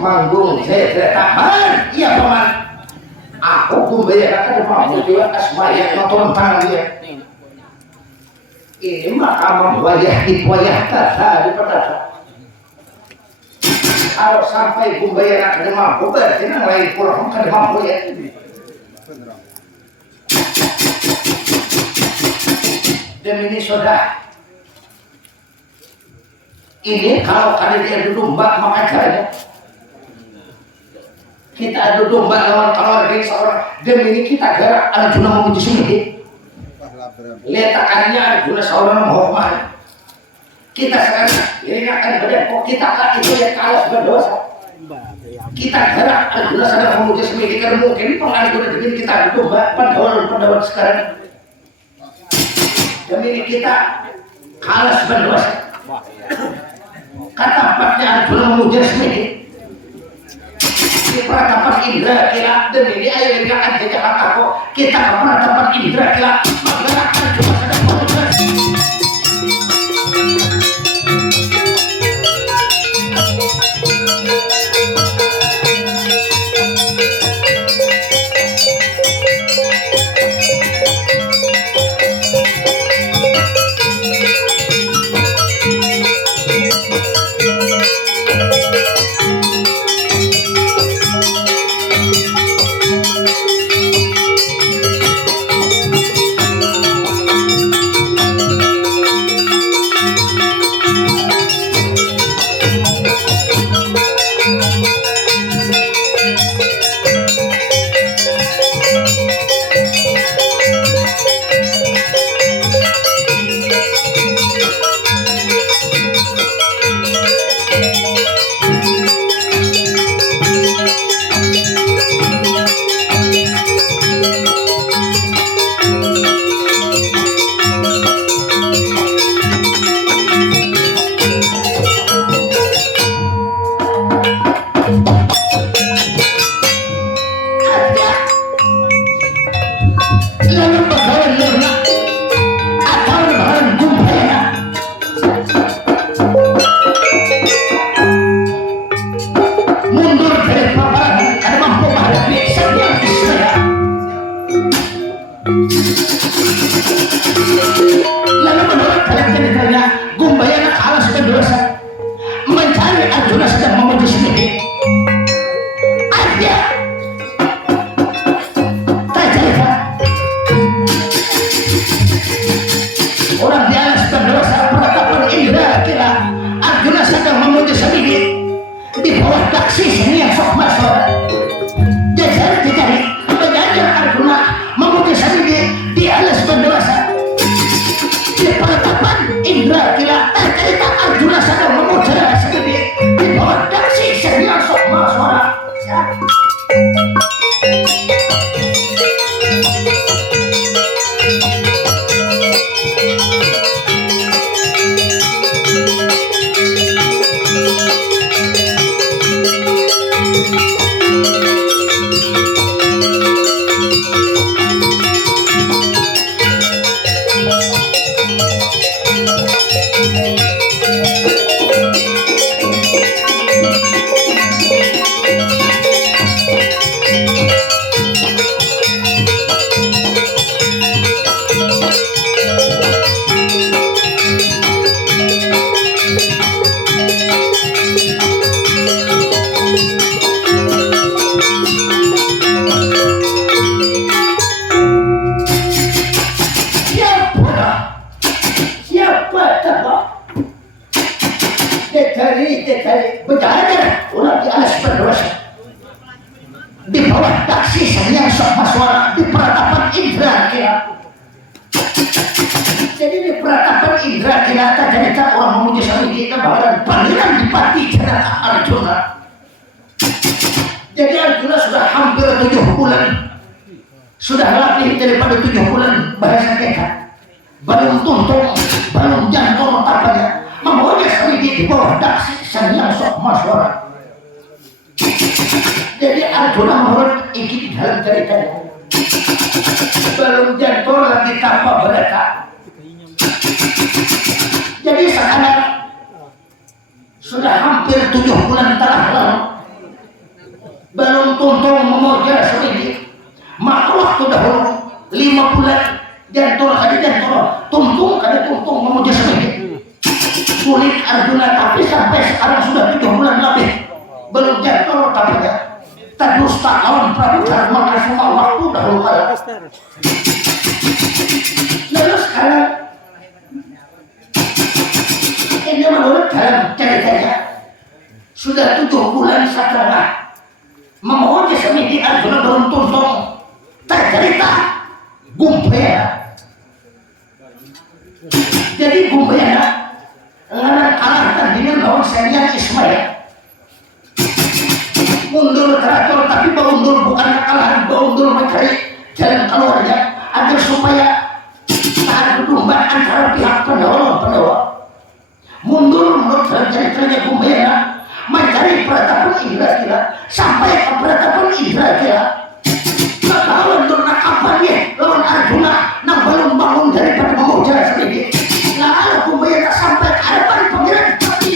Temanggung saya tahan. Iya paman. Aku kumbaya akan mampu juga asmaya nonton tangan dia. Ini makam wayah di wayah kata di petasa. Kalau sampai kumbaya akan mampu berarti yang lain pulang akan mampu ya. Demi ini sudah. Ini kalau kalian dia adu domba maka caranya kita adu domba lawan kalau ada seorang demi ini kita gerak Arjuna memuji sini letakkannya Arjuna seorang Muhammad kita sekarang ingatkan badan kok kita kan itu yang kalah berdosa kita gerak Arjuna seorang memuji sini karena mungkin pengaruh dengan kita adu domba pendawan sekarang demi ini kita kalah berdosa kata empatnya Arjuna memuji sendiri di peratapan Indra kira demi ini ayo ingatkan jejak aku kita ke peratapan Indra kira maka Arjuna sedang memuji lalu menurut dalam ceritanya Gumbayana kalah sudah dosa mencari Arjuna sedang memuji sendiri ada tak cerita orang di alas berdosa peratapan Indra kira Arjuna sedang memuji sendiri di bawah taksi seni yang sok masuk jajar dicari mengajar Arjuna memuji sendiri di alas berdosa di peratapan Indra kira cerita Arjuna sedang memuji sendiri di bawah taksi seni yang sok masuk Dekari berjalan ulang di alas berdosa di bawah taksi yang sok suara di peratapan Indra kira jadi di peratapan Indra kira terjadi orang memuji sendiri kita bahkan pangeran dipati jalan Arjuna jadi Arjuna sudah hampir 7 bulan sudah latih daripada 7 bulan bahasa kita belum tuntung belum jantung tapanya memuji sendiri di bawah taksi yang sok masyarakat jadi Arjuna menurut iki dalam ceritanya belum jatuh lagi tanpa mereka jadi sekarang sudah hampir 7 bulan telah lalu tolong katanya terdusta lawan Prabu Dharma semua waktu dahulu kala. Lalu sekarang ini menurut dalam ceritanya sudah 7 bulan setengah memohon semedi Arjuna daun tuntung tercerita Gumpayana. Jadi Gumpayana ngarang kalah tandingan lawan Senian Ismail. Mundur teratur tapi mundur bukan kalah, mundur mencari jalan keluarnya agar supaya tak berlomba antara pihak Pandawa. Mundur menurut ceritanya Gumpayana mencari peratapan Indra sampai ke peratapan Indra. Maka untuk nakapannya lawan Arjuna nang belum bangun daripada memuja sendiri. Lalu Gumpayana sampai ke hadapan pangeran Pati.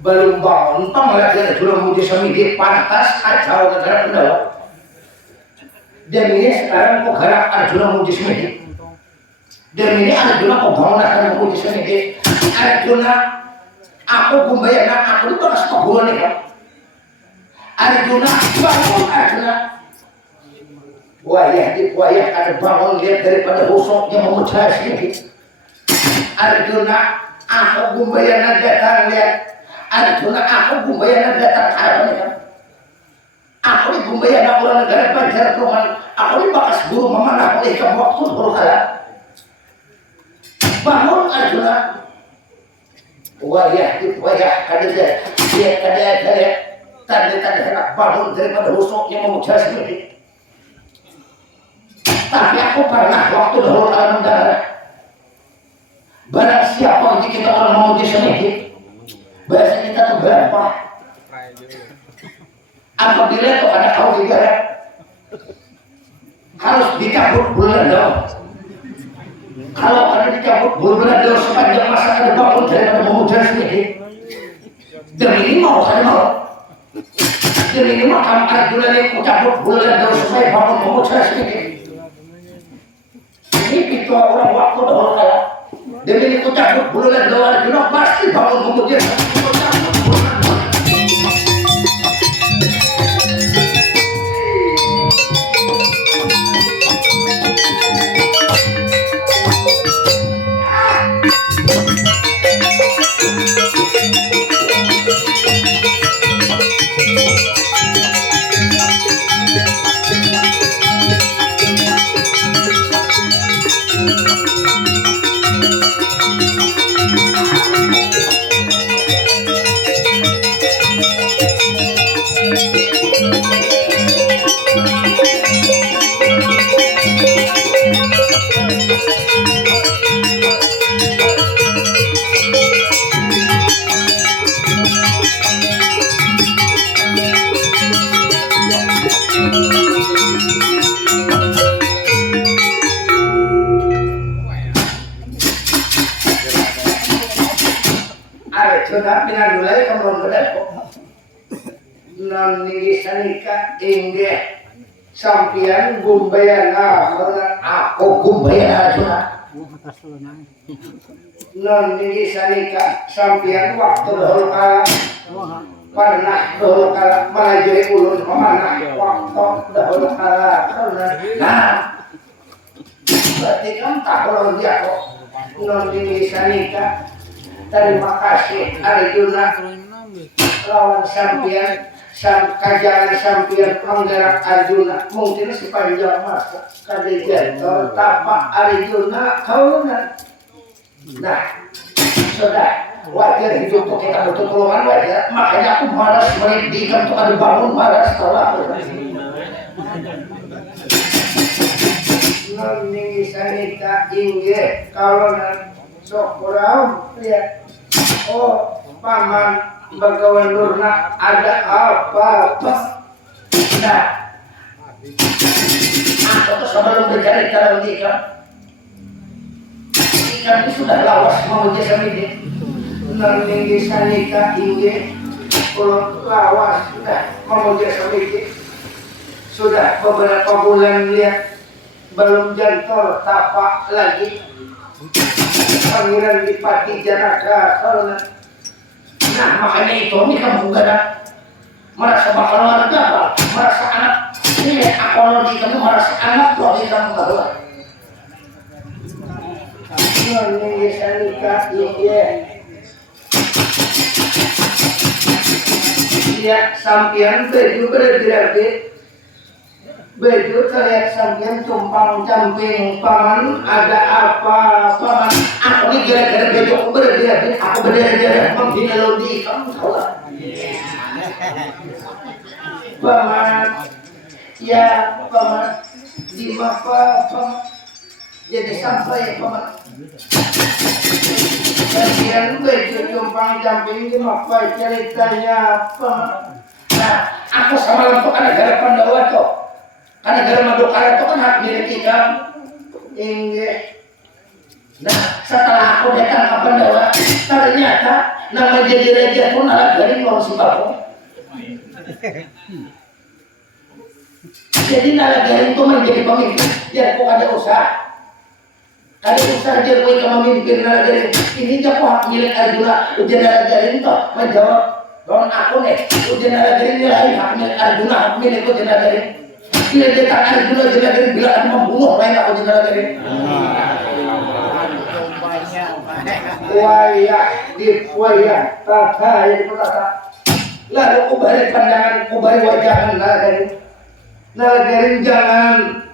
Belum bangun, malah dia sudah muji semidi pantas kacau negara Pandawa. Dan ini sekarang kok gerak Arjuna muji semidi. Dan ini Arjuna kok bangun akan muji semidi. Arjuna, aku Gumpayana, aku itu bekas keburuan nih kan. Arjuna, bangun Arjuna. Wayah ada bangun lihat daripada husuknya memecah semidi. Arjuna, aku Gumpayana datang lihat. Arjuna, aku Gumpayana datang harapan kan. Aku di Gumpayana orang negara Banjar Perumahan. Aku di bekas guru memanah oleh ke waktu dulu kala. Bangun Arjuna. Wayah kada dia tanda hendak bangun daripada husuknya memuja sendiri. Tapi aku pernah waktu dahulu kala mendengar barang siapa yang kita orang memuji sendiri. Bahasa kita tuh berapa? Apabila itu ada kau juga harus dicabut bulan dong. Kalau ada dicabut bulan dong sepanjang masa ada bangun daripada memuja sendiri. Demi ini mau kan mau. Demi ini makam Arjuna ini cabut bulan dong supaya bangun memuja sendiri. Ini itu orang waktu dahulu kala. Demi ini cabut bulan dong Arjuna pasti bangun memuja sendiri. Pinagulay kamu berapa? Nani sanika inggih sampian Gumpayana karena aku Gumpayana Arjuna. Nani sanika sampian waktu dahulu kala pernah dahulu kala melajari ulun memanah waktu dahulu kala karena berarti kan tak kalau dia kok nani sanika terima kasih Arjuna lawan sampian kajangan sampian penggerak Arjuna mungkin sepanjang masa kadejantor tapak Arjuna kaunan. Nah sudah wajar hidup tuh kita butuh tolongan wajar, makanya aku malas merindikan tuh ada bangun malas salah. Noni sanita inge kalau sok kurang lihat oh paman Bagawan Nurna ada apa-apa. Nah aku tuh sebelum bercari dalam ikan itu sudah lawas mau jasa ini noni sanita inge kalau lawas sudah mau jasa ini sudah beberapa bulan lihat belum jantor tapak lagi Pangeran Dipati Janaka karena nah makanya itu ini kamu gak merasa bakal warga merasa anak ini apalagi kamu merasa anak loh kamu gak boleh ini sanika iya sampian baju berarti baju terlihat sampean tumpang camping paman ada apa paman aku ini gara-gara baju aku berdiri aku berdiri menghina lodi kamu tahu lah paman ya paman di apa paman jadi sampai paman sampean baju tumpang camping di apa ceritanya paman nah aku sama untuk anak gara Pandawa tuh karena negara Madukara itu kan hak milik kita. Nah setelah aku datang ke Pandawa ternyata nama jadi raja pun ala garing orang Sibako. Jadi nala garing itu menjadi pemimpin biar kok ada usaha jadi ke memimpin nala garing ini jago hak milik Arjuna ujian nala garing itu menjawab lawan aku nih ujian nala garing nilai hak milik Arjuna hak milik ujian nala garing bila dia tak Arjuna jelas dari bila ada membunuh lain aku jelas dari wayah tata yang berkata lalu kubari pandangan kubari wajahan nalagarin jangan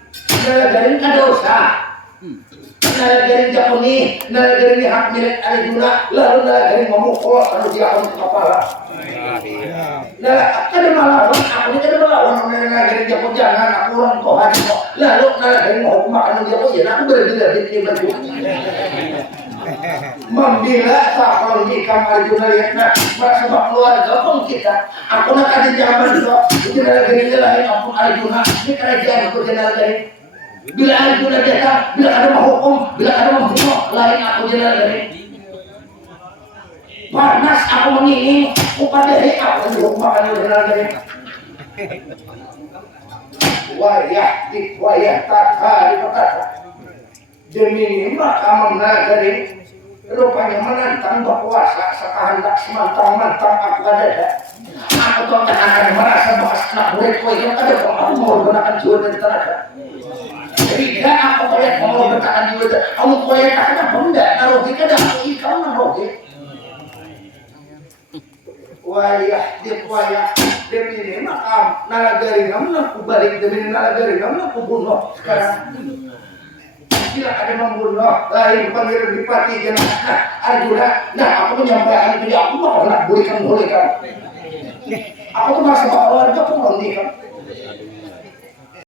nalagarin ada usaha nalagarin jakuni nalagarin hak milik Arjuna lalu nalagarin memukul kalau dia akan ke kepala nah, ada melawan, aku ini ada melawan nalagarin jakun jangan aku orang Tuhan kok lalu nalagarin mau makan dia kok ya aku berdiri di baju membela takon di kamar Arjuna lihat nah merasa keluarga pun kita aku nak ada zaman itu nalagarin lain aku Arjuna ini kerajaan aku nalagarin bila Arjuna datang bila ada menghukum bila ada membunuh lain aku nalagarin panas aku mengingingi upadari aku dihukum makan nalagarin wayah taka dipetaka demi makam nalagarin rupanya menantang berpuasa sekahendak semantang-mantang aku ada aku tuh akan merasa bahwa anak muridku yang ada aku mau gunakan jiwa dan tenaga jika aku boleh mau gunakan jiwa dan kamu boleh kata benda naruhi kada aku ikau naruhi wayah demi ini makam nalagarin kamu aku balik demi nalagarin kamu aku bunuh sekarang bila ada membunuh lain Pangeran Dipati Janaka Arjuna nah aku menyampaikan itu aku mau nak berikan aku tuh merasa bahwa keluarga pun